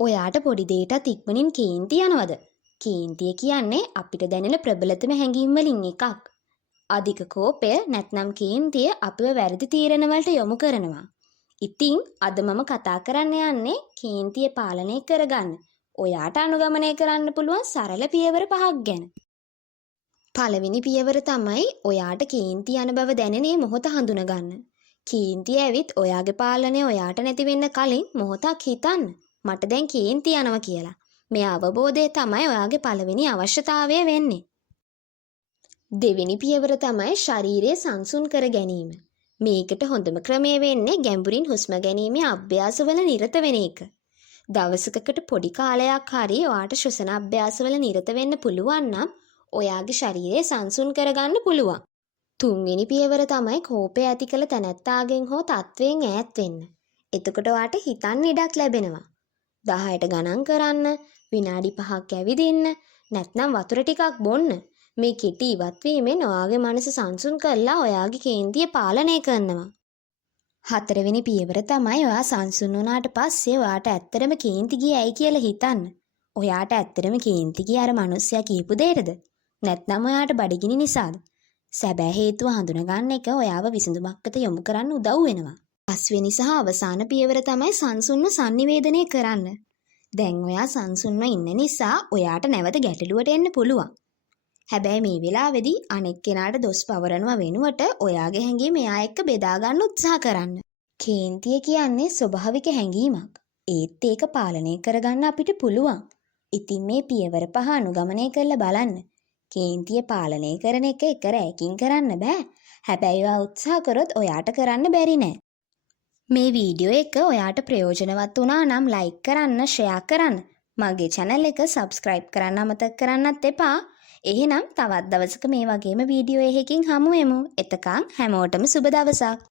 ඔයාට පොඩි දෙයටත් ඉක්මනින් කේන්ති යනවද? කේන්තිය කියන්නේ අපිට දැනෙන ප්‍රබලතම හැඟීම් වලින් එකක්. අධික කෝපය නැත්නම් කේන්තිය අපිව වැරදි තීරණ වලට යොමු කරනවා. ඉතින් අද මම කතා කරන්න යන්නේ කේන්තිය පාලනය කරගන්න. ඔයාට අනුගමනය කරන්න පුළුවන් සරල පියවර 5ක් ගැන. පළවෙනි පියවර තමයි ඔයාට කේන්ති යන බව දැනෙන මොහොත හඳුනගන්න. කේන්තිය ඇවිත් ඔයාගේ පාලනය ඔයාට නැති වෙන්න කලින් මොහොතක් හිතන්න. මට දැන් කේන්ති යනවා කියලා. මේ අවබෝධය තමයි ඔයාගේ පළවෙනි අවශ්‍යතාවය වෙන්නේ. දෙවෙනි පියවර තමයි ශරීරය සංසුන් කර ගැනීම. මේකට හොඳම ක්‍රමය වෙන්නේ ගැඹුරින් හුස්ම ගැනීමේ අභ්‍යාසවල නිරත වෙන එක. දවසකට පොඩි කාලයක් හරි ඔයාට ශ්වසන අභ්‍යාසවල නිරත වෙන්න පුළුවන් නම් ඔයාගේ ශරීරය සංසුන් කරගන්න පුළුවන්. තුන්වෙනි පියවර තමයි කෝපය ඇති කළ තැනැත්තාගෙන් හෝ තත්වයෙන් ඈත් වෙන්න. එතකොට ඔයාට හිතන්න ඉඩක් ලැබෙනවා. 10ට ගණන් කරන්න, විනාඩි 5ක් ඇවිදින්න, නැත්නම් වතුර ටිකක් බොන්න. මේ කෙටි ඉවත් වීමෙන් ඔයාගේ මනස සංසුන් කරලා ඔයාගේ කේන්තිය පාලනය කරනවා. හතරවෙනි පියවර තමයි ඔයා සංසුන් වුණාට පස්සේ ඔයාට ඇත්තටම කේන්ති ගියේ ඇයි කියලා හිතන්න. ඔයාට ඇත්තටම කේන්ති ගියේ අර මිනිස්සයා කියපු දෙයටද? නැත්නම් ඔයාට බඩගිනි නිසාද? සැබෑ හේතුව හඳුනගන්න එක ඔයාව විසඳුමකට යොමු කරන්න උදව් වෙනවා. පස්වෙනි සහ අවසාන පියවර තමයි සංසුන්ව sannivedanaya කරන්න. දැන් ඔයා සංසුන්ව ඉන්න නිසා ඔයාට නැවත ගැටලුවට එන්න පුළුවන්. හැබැයි මේ වෙලාවේදී අනෙක් කෙනාට දොස් පවරනවා වෙනුවට ඔයාගේ හැඟීම් එයා එක්ක බෙදා ගන්න උත්සාහ කරන්න. කේන්තිය කියන්නේ ස්වභාවික හැඟීමක්. ඒත් ඒක පාලනය කරගන්න අපිට පුළුවන්. ඉතින් මේ පියවර 5 අනුගමනය කරලා බලන්න. කේන්තිය පාලනය කරන එක එක රැයකින් කරන්න බෑ. හැබැයි ඔයා උත්සාහ කරොත් ඔයාට කරන්න බැරි නෑ. මේ වීඩියෝ එක ඔයාට ප්‍රයෝජනවත් වුණා නම් ලයික් කරන්න, ෂෙයා කරන්න. මගේ channel එක subscribe කරන්න අමතක කරන්නත් එපා. එහෙනම් තවත් දවසක මේ වගේම වීඩියෝ එකකින් හමු වෙමු. එතකන් හැමෝටම සුබ දවසක්.